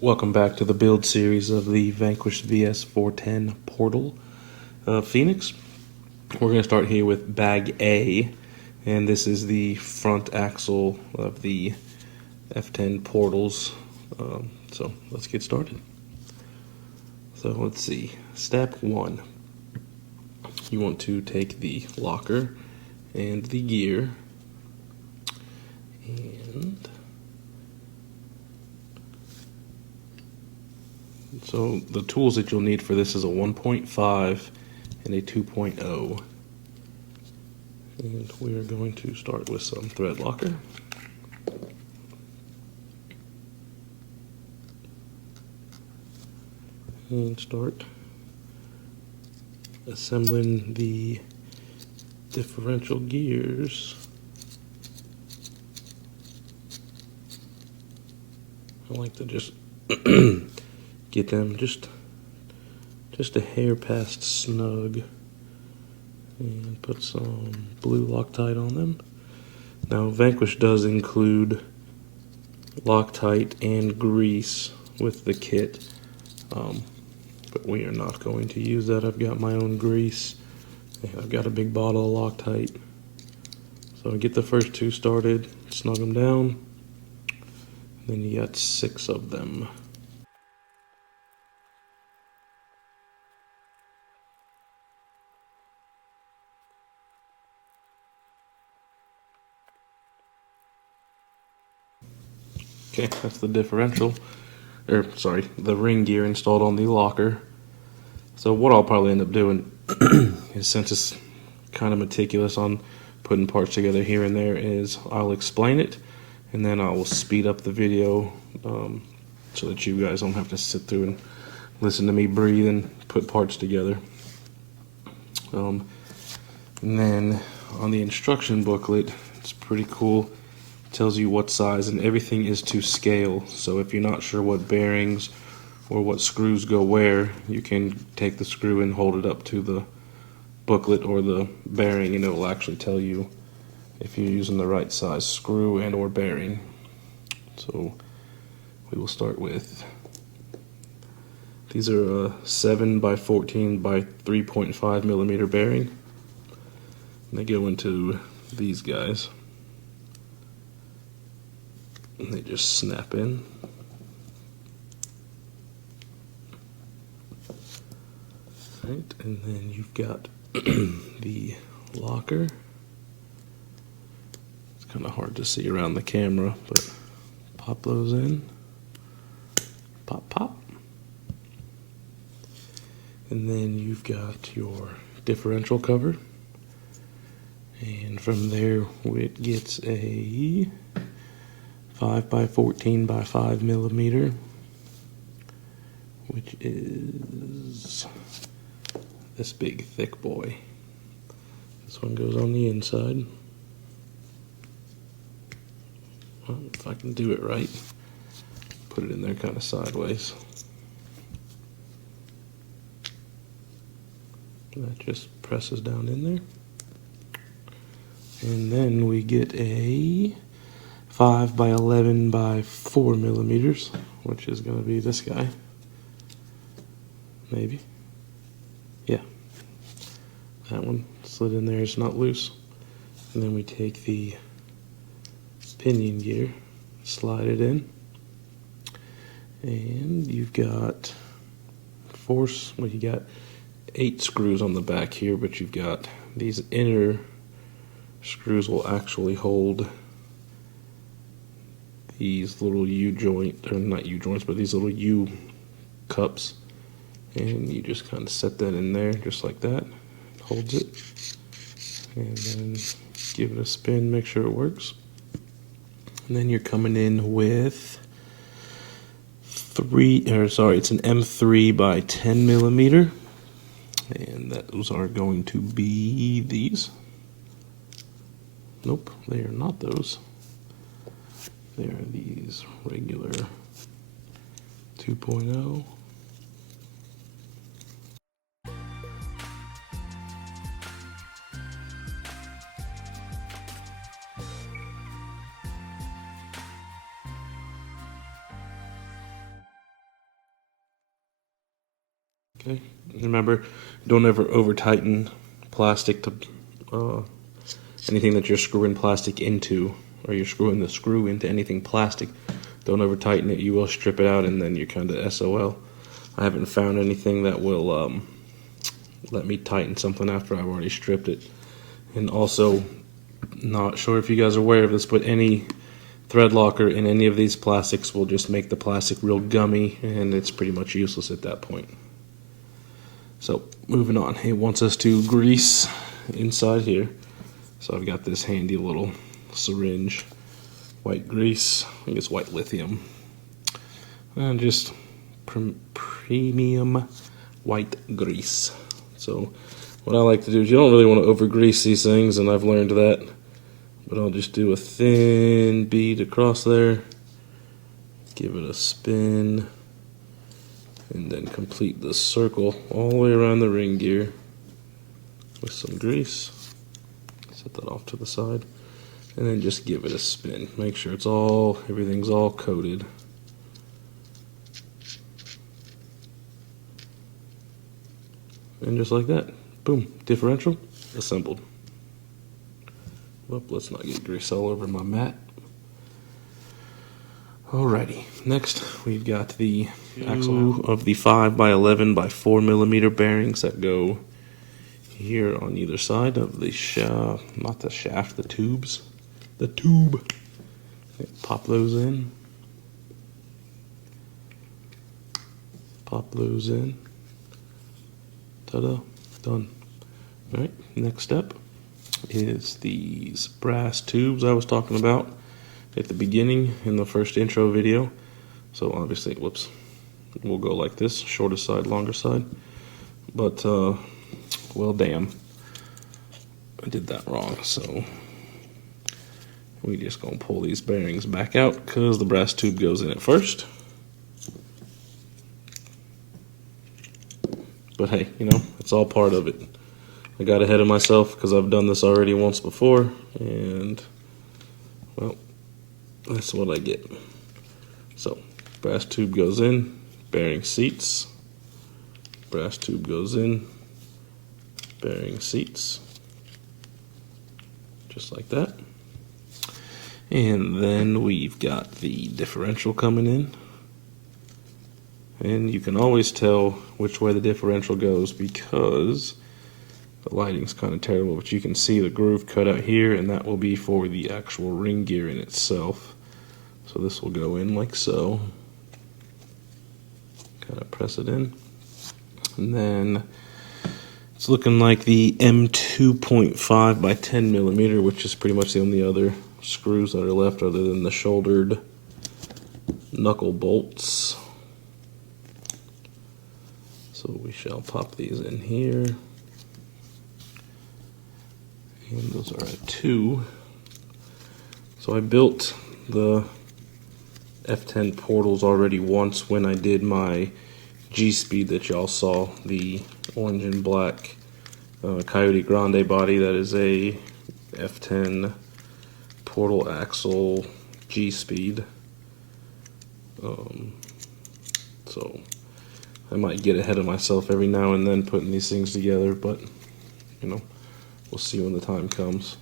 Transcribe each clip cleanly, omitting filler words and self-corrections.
Welcome back to the build series of the Vanquish VS4-10 Portal Phoenix. We're going to start here with bag A, and this is the front axle of the F10 portals. So let's get started. So let's see. Step 1. You want to take the locker and the gear and so the tools that you'll need for this is a 1.5 and a 2.0. And we are going to start with some thread locker. And start assembling the differential gears. I like to just get them just a hair past snug and put some blue Loctite on them. Now Vanquish does include Loctite and grease with the kit, but we are not going to use that. I've got my own grease and I've got a big bottle of Loctite. So get the first two started, snug them down, and then you got 6 of them. Okay, that's the differential, the ring gear installed on the locker. So what I'll probably end up doing is, since it's kind of meticulous on putting parts together here and there, is I'll explain it and then I will speed up the video so that you guys don't have to sit through and listen to me breathe and put parts together. And then on the instruction booklet, it's pretty cool. Tells you what size, and everything is to scale. So if you're not sure what bearings or what screws go where, you can take the screw and hold it up to the booklet or the bearing, and it will actually tell you if you're using the right size screw and or bearing. So we will start with, these are a 7 by 14 by 3.5 millimeter bearing, and they go into these guys. And they just snap in. Right, and then you've got the locker. It's kind of hard to see around the camera, but pop those in. Pop, pop. And then you've got your differential cover. And from there, it gets a 5 by 14 by 5 millimeter, which is this big thick boy. This one goes on the inside. Well, if I can do it right, put it in there kind of sideways. That just presses down in there. And then we get a 5 by 11 by 4 millimeters, which is going to be this guy. Maybe. Yeah. That one slid in there, it's not loose. And then we take the pinion gear, slide it in, and you've got you got 8 screws on the back here, but you've got these inner screws will actually hold these little U-joint, or not U-joints, but these little U cups, and you just kind of set that in there just like that. It holds it, and then give it a spin, make sure it works. And then you're coming in with it's an M3 by 10 millimeter, and those are going to be these. Nope, they are not those. They are these regular 2.0. Okay. Remember, don't ever over tighten plastic to anything that you're screwing plastic into, or you're screwing the screw into anything plastic. Don't over tighten it. You will strip it out, and then you're kind of SOL. I haven't found anything that will let me tighten something after I've already stripped it. And also, not sure if you guys are aware of this, but any thread locker in any of these plastics will just make the plastic real gummy, and it's pretty much useless at that point. So, moving on. It wants us to grease inside here. So I've got this handy little syringe, white grease, I think it's white lithium, and just premium white grease. So what I like to do is, you don't really want to over grease these things, and I've learned that, but I'll just do a thin bead across there, give it a spin, and then complete the circle all the way around the ring gear with some grease. Set that off to the side, and then just give it a spin. Make sure everything's all coated. And just like that, boom, differential assembled. Well, let's not get grease all over my mat. Alrighty, next we've got the axle of the 5x11 by 4 millimeter bearings that go here on either side of the shaft, not the shaft, the tubes. The tube. Pop those in. Pop those in. Ta-da, done. Alright, next step is these brass tubes I was talking about at the beginning in the first intro video. So obviously, whoops, we'll go like this, shorter side, longer side. But, well, damn, I did that wrong. So we just gonna pull these bearings back out because the brass tube goes in it first. But hey, you know, it's all part of it. I got ahead of myself because I've done this already once before, and well, that's what I get. So, brass tube goes in, bearing seats. Brass tube goes in, bearing seats. Just like that. And then we've got the differential coming in. And you can always tell which way the differential goes because the lighting's kind of terrible, but you can see the groove cut out here, and that will be for the actual ring gear in itself. So this will go in like so. Kind of press it in. And then it's looking like the M2.5 by 10 millimeter, which is pretty much the only other screws that are left other than the shouldered knuckle bolts. So we shall pop these in here. And those are at 2. So I built the F10 portals already once when I did my G-Speed that y'all saw, the orange and black Coyote Grande body. That is a F10 portal axle G-Speed. So I might get ahead of myself every now and then putting these things together, but you know, we'll see when the time comes.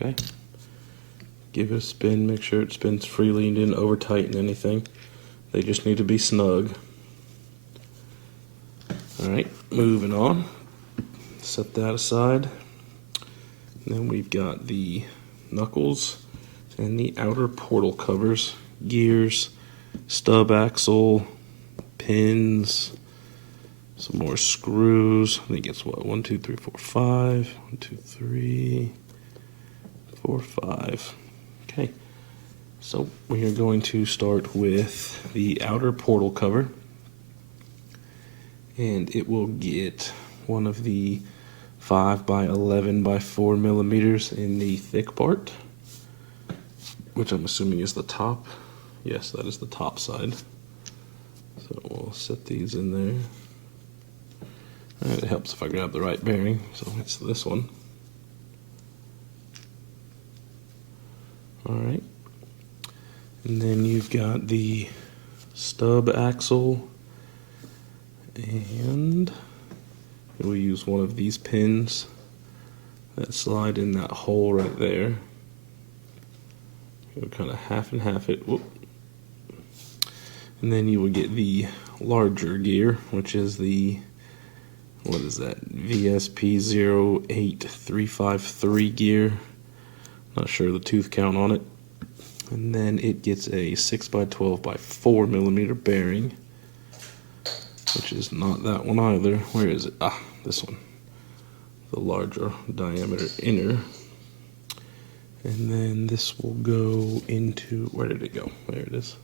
Okay, give it a spin, make sure it spins freely and didn't over tighten anything. They just need to be snug. Alright, moving on. Set that aside. And then we've got the knuckles and the outer portal covers, gears, stub axle, pins, some more screws. I think it's what, 1, 2, 3, 4, 5. 1, 2, 3, 4, 5. Okay, so we are going to start with the outer portal cover, and it will get one of the 5 by 11 by 4 millimeters in the thick part, which I'm assuming is the top. Yes, that is the top side. So we'll set these in there. It helps if I grab the right bearing, so it's this one. Alright. And then you've got the stub axle, and we'll use one of these pins that slide in that hole right there. We'll kind of half and half it. Whoop. And then you will get the larger gear, which is the, what is that, VS4-10 gear. Not sure the tooth count on it. And then it gets a 6x12 by 4 millimeter bearing, which is not that one either. Where is it? Ah, this one. The larger diameter inner. And then this will go into, where did it go? There it is.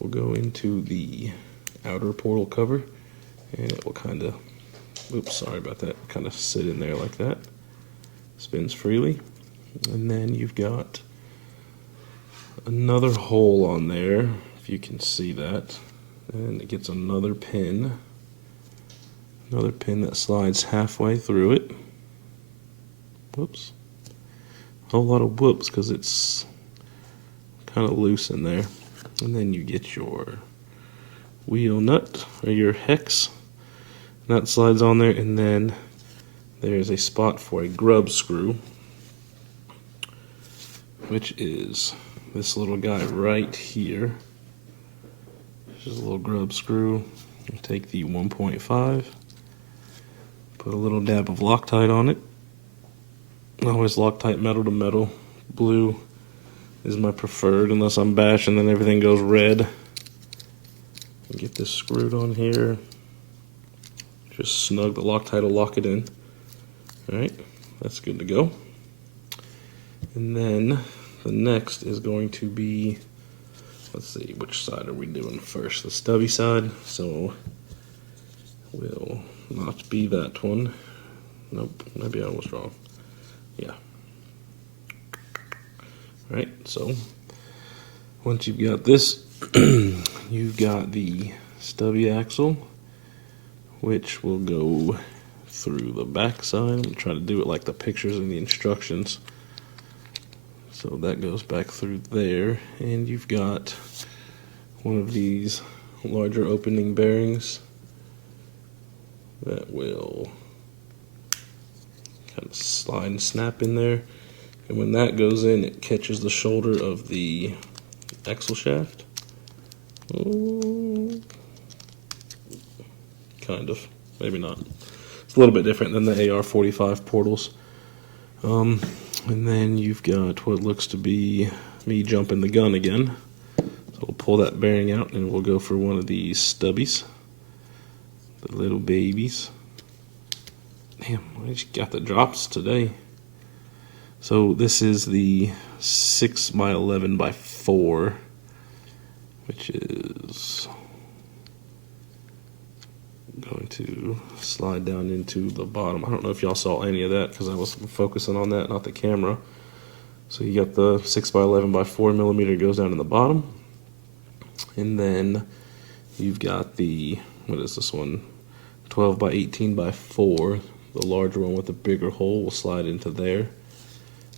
We'll go into the outer portal cover, and it will kind of, oops, sorry about that, kind of sit in there like that. Spins freely. And then you've got another hole on there, if you can see that, and it gets another pin that slides halfway through it. Whoops, a whole lot of whoops because it's kind of loose in there. And then you get your wheel nut, or your hex, that slides on there, and then there's a spot for a grub screw, which is this little guy right here. Just a little grub screw. You take the 1.5, put a little dab of Loctite on it. Always Loctite metal to metal. Blue is my preferred, unless I'm bashing, then everything goes red. Get this screwed on here. Just snug, the Loctite will lock it in. Alright, that's good to go. And then the next is going to be, let's see, which side are we doing first? The stubby side, so will not be that one. Nope, maybe I was wrong. Yeah. Alright, so once you've got this, you've got the stubby axle, which will go through the back side. I'm going to try to do it like the pictures in the instructions. So that goes back through there, and you've got one of these larger opening bearings that will kind of slide and snap in there, and when that goes in, it catches the shoulder of the axle shaft. Oh, kind of, maybe not. It's a little bit different than the AR-45 portals. And then you've got what looks to be me jumping the gun again. So we'll pull that bearing out, and we'll go for one of these stubbies, the little babies. Damn, I just got the drops today. So this is the 6x11 by 4, which is going to slide down into the bottom. I don't know if y'all saw any of that because I was focusing on that, not the camera. So you got the 6x11 by 4 millimeter goes down in the bottom, and then you've got the, what is this one, 12 by 18 by 4. The larger one with the bigger hole will slide into there,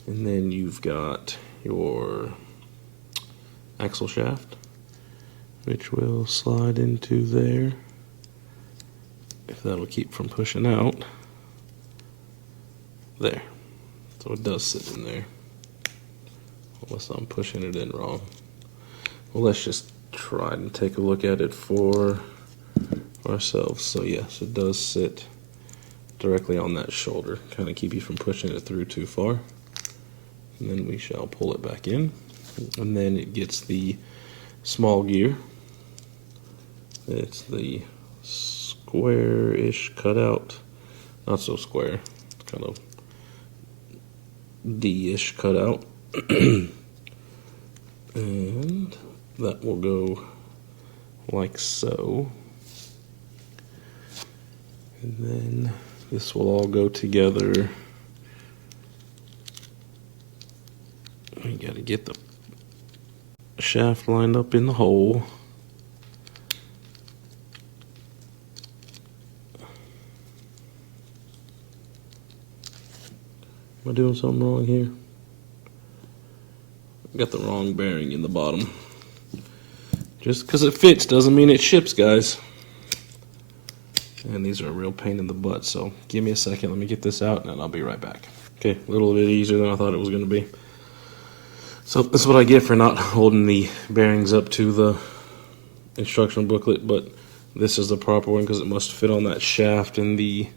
and then you've got your axle shaft, which will slide into there, if that'll keep from pushing out. There. So it does sit in there, unless I'm pushing it in wrong. Well, let's just try and take a look at it for ourselves. So yes, it does sit directly on that shoulder, kind of keep you from pushing it through too far. And then we shall pull it back in, and then it gets the small gear. It's the square-ish cutout, not so square, kind of D-ish cutout. And that will go like so. And then this will all go together. We got to get the shaft lined up in the hole. doing something wrong here? I got the wrong bearing in the bottom. Just because it fits doesn't mean it ships, guys. And these are a real pain in the butt, so give me a second. Let me get this out, and I'll be right back. Okay, a little bit easier than I thought it was going to be. So this is what I get for not holding the bearings up to the instructional booklet, but this is the proper one because it must fit on that shaft, and the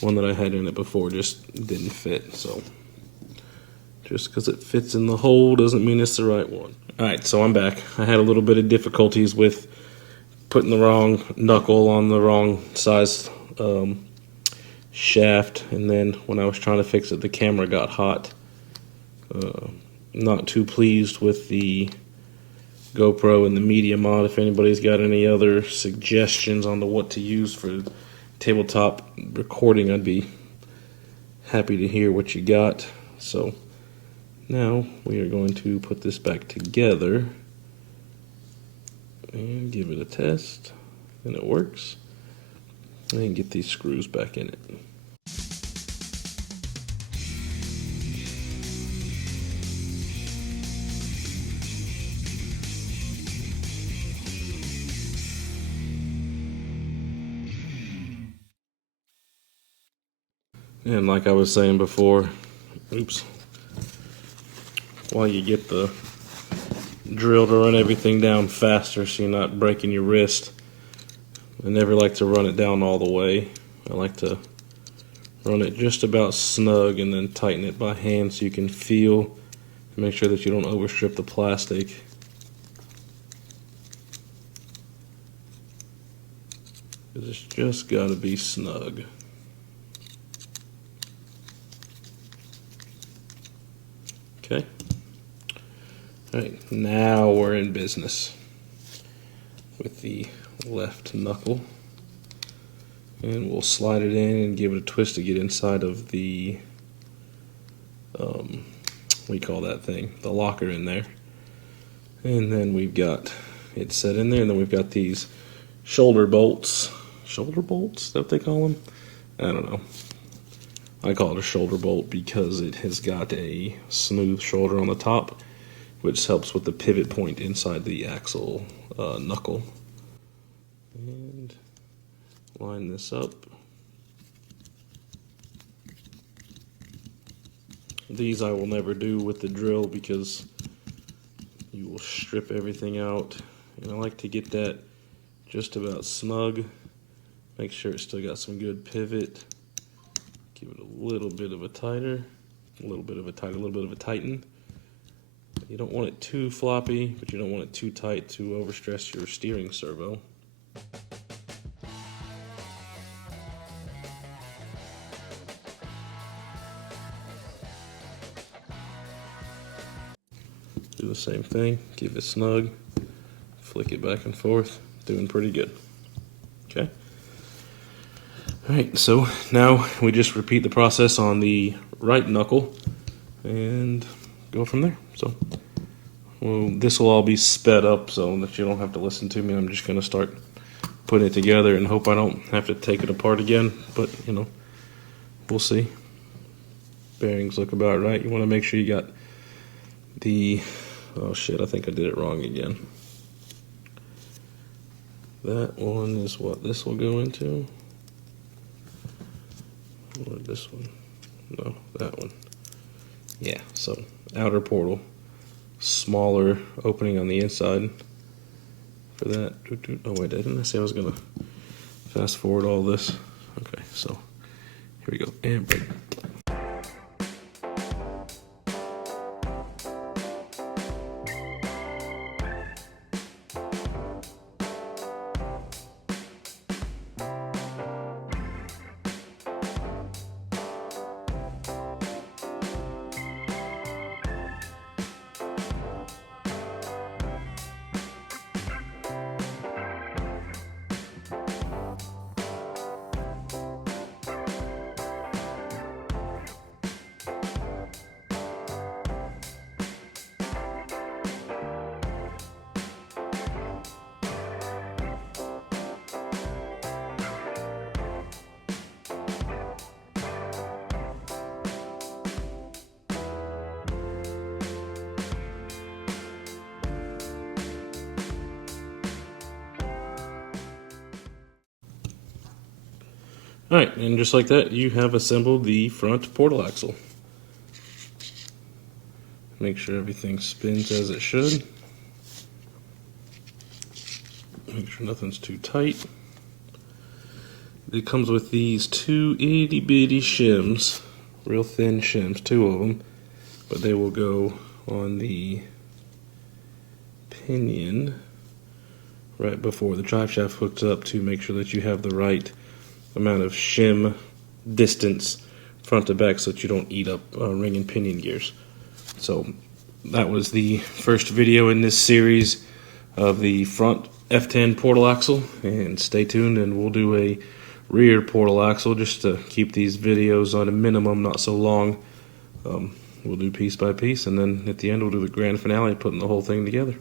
one that I had in it before just didn't fit. So just because it fits in the hole doesn't mean it's the right one. Alright, so I'm back. I had a little bit of difficulties with putting the wrong knuckle on the wrong size shaft, and then when I was trying to fix it, the camera got hot. Not too pleased with the GoPro and the media mod. If anybody's got any other suggestions on what to use for tabletop recording, I'd be happy to hear what you got. So now we are going to put this back together and give it a test, and it works, and get these screws back in it. And like I was saying before, while you get the drill to run everything down faster so you're not breaking your wrist, I never like to run it down all the way. I like to run it just about snug and then tighten it by hand so you can feel to make sure that you don't overstrip the plastic. It's just got to be snug. Okay. Alright, now we're in business with the left knuckle. And we'll slide it in and give it a twist to get inside of the, what do you call that thing? The locker in there. And then we've got it set in there, and then we've got these shoulder bolts. Shoulder bolts? Is that what they call them? I don't know. I call it a shoulder bolt because it has got a smooth shoulder on the top, which helps with the pivot point inside the axle knuckle. And line this up. These I will never do with the drill because you will strip everything out. And I like to get that just about snug. Make sure it's still got some good pivot. Give it a little bit of a tighter, a little bit of a tighten. You don't want it too floppy, but you don't want it too tight to overstress your steering servo. Do the same thing, keep it snug, flick it back and forth, doing pretty good. Okay. Alright, so now we just repeat the process on the right knuckle and go from there. So this will all be sped up so that you don't have to listen to me. I'm just going to start putting it together and hope I don't have to take it apart again, but you know, we'll see. Bearings look about right. You want to make sure you got the, oh shit, I think I did it wrong again. That one is what this will go into. Or this one. No, that one. Yeah, so outer portal. Smaller opening on the inside for that. Oh wait, didn't I say I was going to fast forward all this? Okay, so here we go. And break. Alright, and just like that, you have assembled the front portal axle. Make sure everything spins as it should. Make sure nothing's too tight. It comes with these two itty bitty shims, real thin shims, two of them, but they will go on the pinion right before the drive shaft hooks up to make sure that you have the right amount of shim distance front to back so that you don't eat up ring and pinion gears. So that was the first video in this series of the front F10 portal axle, and stay tuned and we'll do a rear portal axle just to keep these videos on a minimum, not so long. We'll do piece by piece, and then at the end we'll do the grand finale, putting the whole thing together.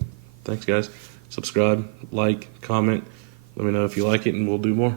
Thanks guys. Subscribe, like, comment, let me know if you like it, and we'll do more.